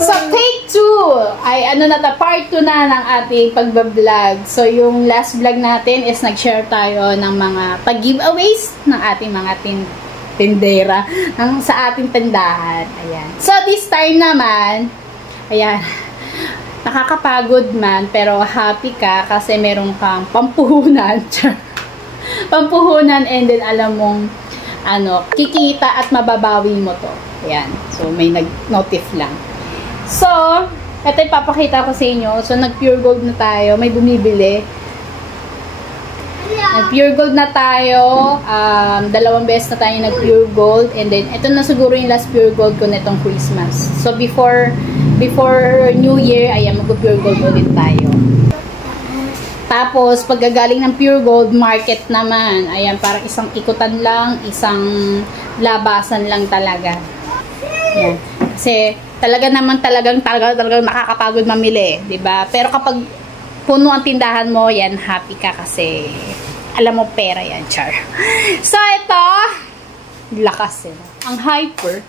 So, take 2 ay ano na ta, part 2 na ng ating pagbablog. So, yung last vlog natin is nag-share tayo ng mga pag-giveaways ng ating mga tindera sa ating tindahan. Ayan. So, this time naman, ayan, nakakapagod man, pero happy ka kasi meron kang pampuhunan. Pampuhunan, and then alam mong ano, kikita at mababawi mo to. Ayan. So, may nag-notif lang. So, ito ipapakita ko sa inyo. So, nag-pure gold na tayo. May bumibili. Nag-pure gold na tayo. 2 beses na tayo nag-pure gold. And then, ito na siguro yung last pure gold ko netong Christmas. So, before New Year, ayan, mag-pure gold ulit tayo. Tapos, paggagaling ng pure gold, market naman. Ayan, parang isang ikutan lang, isang labasan lang talaga. Ayan. Kasi, talagang nakakapagod mamili, 'di ba? Pero kapag puno ang tindahan mo, yan, happy ka kasi alam mo pera yan, char. So ito, lakas eh. Ang hyper.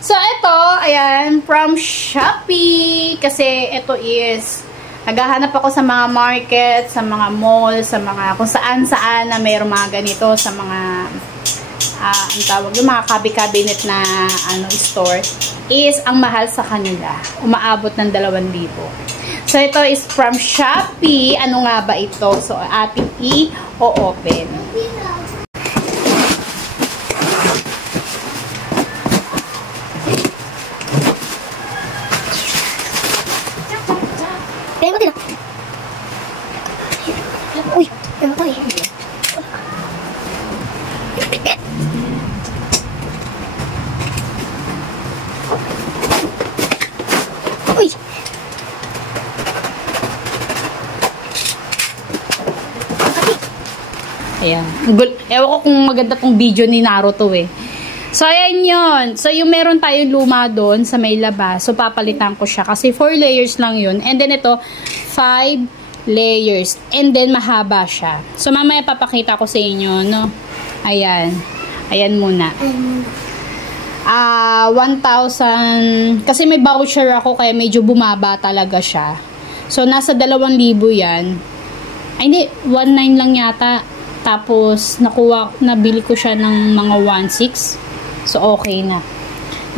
So ito, ayan, from Shopee, kasi ito is naghahanap ako sa mga market, sa mga mall, sa mga kung saan-saan na mayroong mga ganito, sa mga ang tawag yung mga cabinet na store, is ang mahal sa kanila. Umaabot ng 2,000. So, ito is from Shopee. Ano nga ba ito? So, ating i-open. Uy, ano to eh? Uy! Ayan. Ewan ko kung maganda tong video ni Naruto eh. So, ayan yun. So, yung meron tayong luma doon sa may labas. So, papalitan ko siya. Kasi 4 layers lang yun. And then ito, 5 layers. And then, mahaba siya. So, mamaya papakita ko sa inyo, no? Ayan. Ayan muna. 1,000. Kasi may voucher ako, kaya medyo bumaba talaga siya. So, nasa 2,000 yan. Ay, hindi. 1,900 lang yata. Tapos, nabili ko siya ng mga 1,600. So, okay na.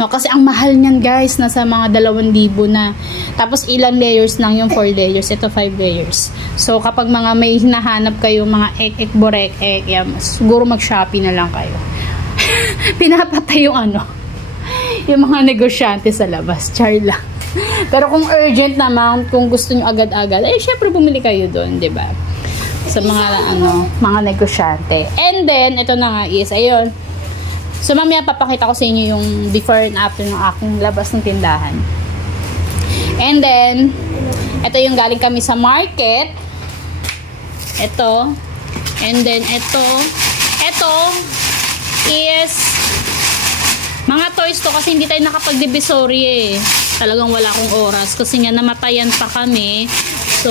No, kasi ang mahal niyan, guys. Nasa mga 2,000 na. Tapos, ilang layers lang yung 4 layers. Ito, 5 layers. So, kapag mga may hinahanap kayo, mga ek-ek, borek-ek, siguro mag-Shopee na lang kayo. Pinapatay yung yung mga negosyante sa labas. Char lang. Pero kung urgent naman, kung gusto nyo agad-agad, eh, syempre bumili kayo doon, 'di ba? Sa mga mga negosyante. And then ito na nga is ayun. So mamaya papakita ko sa inyo yung before and after ng aking labas ng tindahan. And then ito yung galing kami sa market. Ito. And then ito is mga toys to kasi hindi tayo nakapag-divisory eh. Talagang wala akong oras kasi nga namatayan pa kami. So,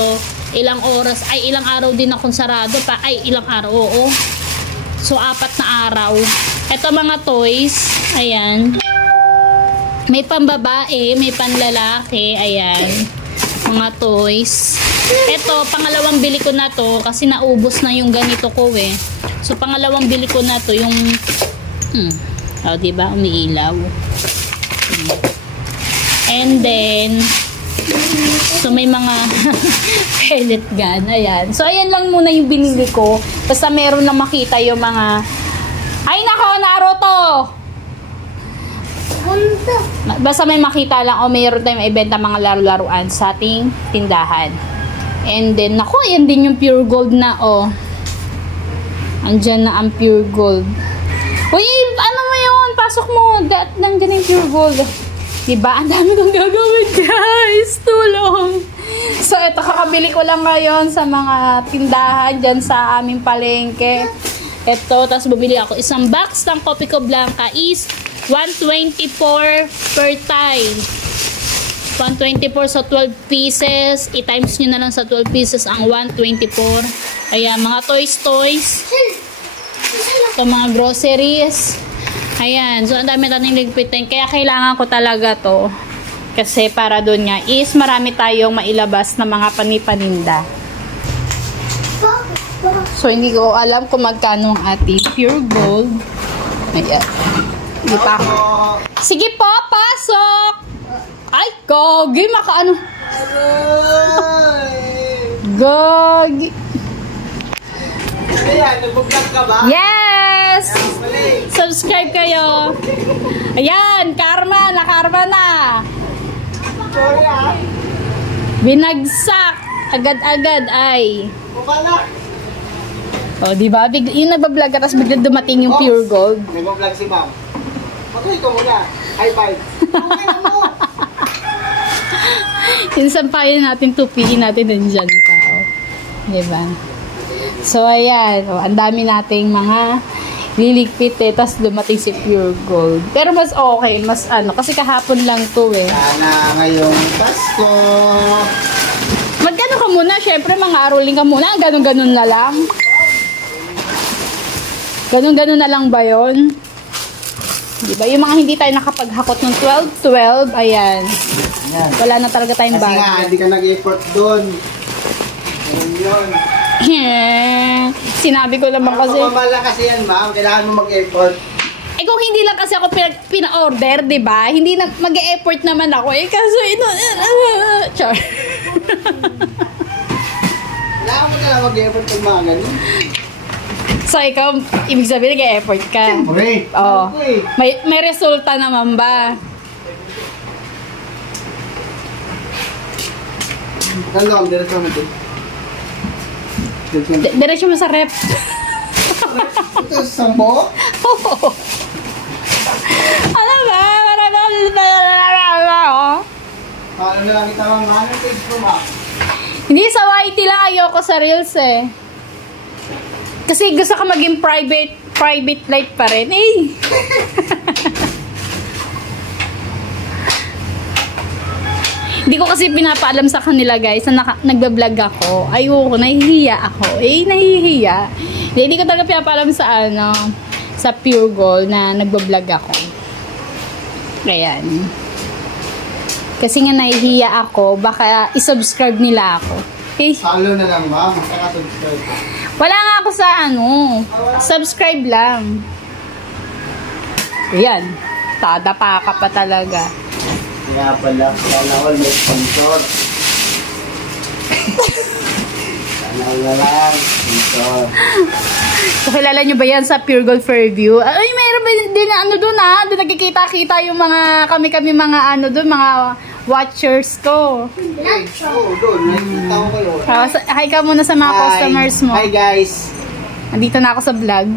ilang araw din akong sarado pa. Ay, ilang araw, oo. So, 4 na araw. Ito mga toys, ayan. May pambabae, may panlalaki, ayan. Mga toys. Ito, pangalawang bili ko na to kasi naubos na yung ganito ko eh. So, pangalawang bili ko na to yung oh, diba? Umiilaw. And then, so may mga pellet gun. Ayan. So, ayan lang muna yung binili ko. Basta meron na makita yung mga ay, nako, Naruto! Basta may makita lang o mayroon tayong ibenta mga laro-laruan sa ating tindahan. And then, nako, ayan din yung pure gold na, oh. Andyan na ang pure gold. Uy, ano mo yun? Pasok mo. Nandiyan yung pure gold. Diba? Ang dami kong gagawin, guys. Tulong. So, ito, kakabili ko lang ngayon sa mga tindahan dyan sa aming palengke. Ito, tapos bumili ako. Isang box ng Copico Blanca is 124 per tie. 124 sa 12 pieces. I-times nyo na lang sa 12 pieces ang 124. Ayan, mga toys. Ito, mga groceries. Ayan, so ang dami nating ligpitin. Kaya kailangan ko talaga to. Kasi para doon nga is marami tayong mailabas na mga panipaninda. So, hindi ko alam kung magkano ang ating pure gold. Ayan. Hindi pa. Sige po, pasok! Ay, gogi, makaano. Gogi. Ayan, nag-vlog ka ba? Yes! Subscribe kayo. Ayan, karma na. Sorry ah. Binagsak. Agad-agad ay. Mukha na. O, diba? Yung nagbablog ka, tapos biglang dumating yung pure gold. Nag-vlog si ma'am. Okay, ito muna. High five. Okay na mo. Yung sampayan natin, tupiin natin nandyan pa. O. Diba? So, ayan. O, ang dami nating mga liligpit eh. Tapos dumating si pure gold. Pero mas okay. Mas ano. Kasi kahapon lang to eh. Sana ngayong Pasko. Magkano ka muna? Siyempre, mga aruling ka muna. Ganon-ganon na lang. Ganon-ganon na lang ba yun? Diba? Yung mga hindi tayo nakapaghakot ng 12-12, ayan. Yan. Wala na talaga tayong Kasi nga, budget. hindi ka nag-effort doon. Ganun yun. Sinabi ko naman kasi. Mamala kasi yan, ma'am. Kailangan mo mag-effort. Eh kung hindi lang kasi ako pina-order, diba? Hindi na mag-e-effort naman ako. Eh kaso ito. Char. Kailangan mo talaga mag-effort pag mga ganun. So ikaw, ibig sabihin nag-e-effort ka. Siyempre. Oo. Okay. May resulta naman ba? Kalong, diretso natin. Diretso mo sa rep. Ito, sambo? Oo. Ano ba? Paano na lang kita mga manang page ko, ma'am? Hindi, sa YT lang ayoko sa Reels eh. Kasi gusto ka maging private life pa rin. Eh. Hindi ko kasi pinapaalam sa kanila guys na nagbablog ako. Ayoko, nahihiya ako. Nahihiya. Hindi ko talaga pinapaalam sa sa Pure Gold na nagbablog ako. Ayan. Kasi nga nahihiya ako, baka isubscribe nila ako. Okay? Follow na lang, ma'am. Saka subscribe. Wala nga ako sa subscribe lang. Ayan. Tadapa ka pa talaga. Kaya pala, sana all may sponsor. Sana all na lang, sponsor. So, kilala nyo ba yan sa Pure Gold Fairview? Ay, mayroon ba din na doon doon nagkikita-kita yung mga, kami mga doon, mga watchers ko. Oo, doon. Nakikita ko kayo. Hi ka muna sa mga customers mo. Hi, guys. Andito na ako sa vlog.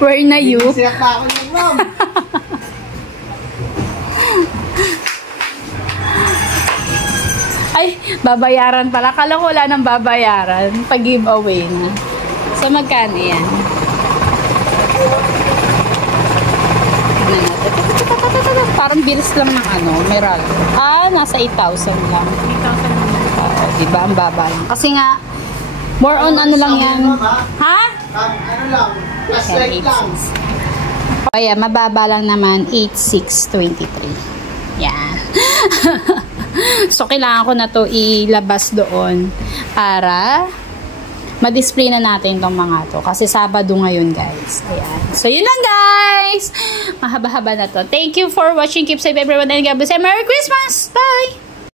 Where na you? Siyak pa ako niyan, ma'am. Ay, babayaran pala. Kala ko wala nang babayaran. Pag-giveaway na. So, magkano yan? Tignan natin. Parang bills lang ng meral. Nasa 8,000 lang. 8,000 diba? Ang baba lang. Kasi nga, more on lang yan. Ha? Ano lang, last light lang. Kaya, mababa lang naman, 8,623. Yan. So, kailangan ko na to ilabas doon para ma-display na natin tong mga to. Kasi Sabado ngayon, guys. Ayan. So, yun lang, guys. Mahaba-haba na to. Thank you for watching. Keep safe, everyone. And God bless. Merry Christmas! Bye!